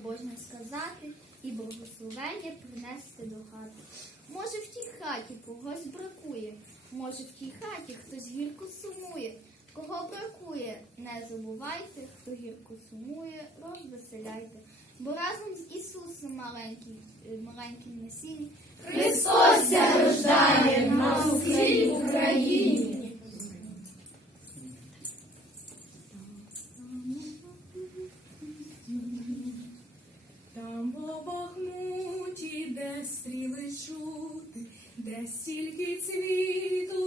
слово побожне сказати і благословення принести до хати. Може, в тій хаті когось бракує, може, в тій хаті хтось гірко сумує. Кого бракує, не забувайте, хто гірко сумує, розвеселяйте. Бо разом з Ісусом маленький, е, маленьким на сіні Христос рождає на всій Україні. По Бахмуті, де стріли чути, де стільки цвіту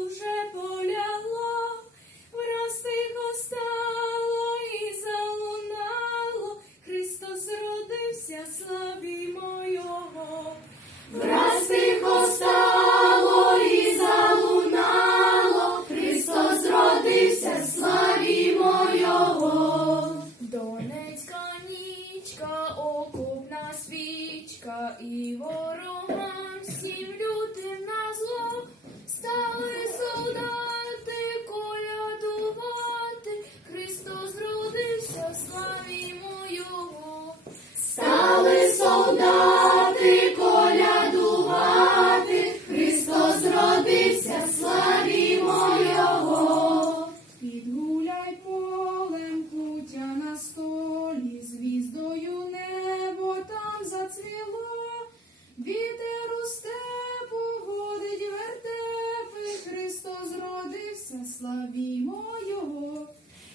славімо Його.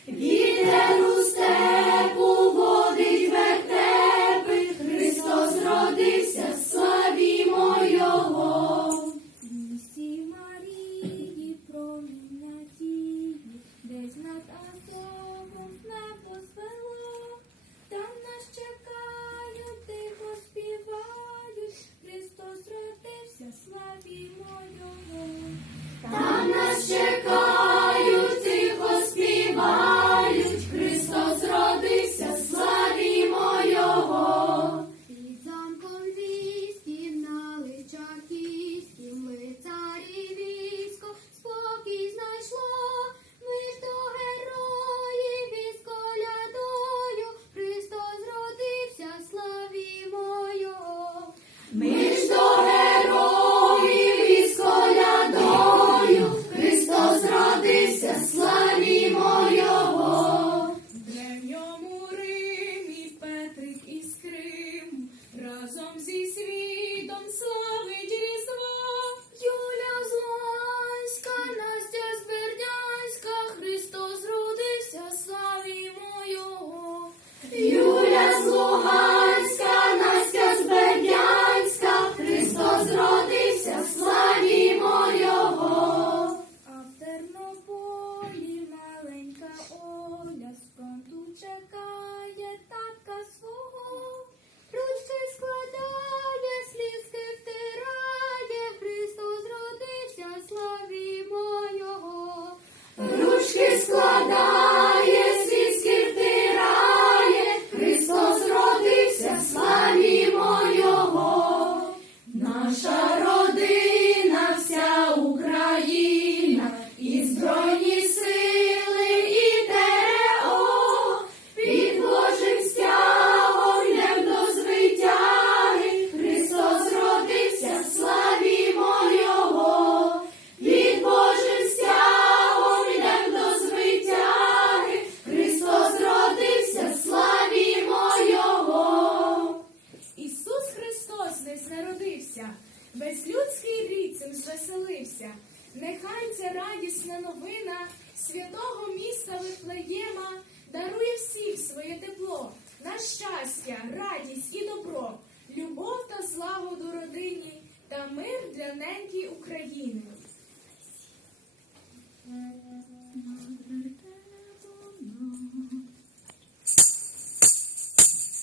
Вітер у степу водить вертепи, Христос родився, славімо Його. Місі Марії, промінь надії, десь над Азовом небо звело, там нас чекають, тихо співають, Христос родився, славімо Його. Там нас чекають, весь людський рід цим звеселився. Нехай ця радісна новина святого міста Вифлеєма дарує всім своє тепло, на щастя, радість і добро, любов та злагоду родині та мир для неньки України.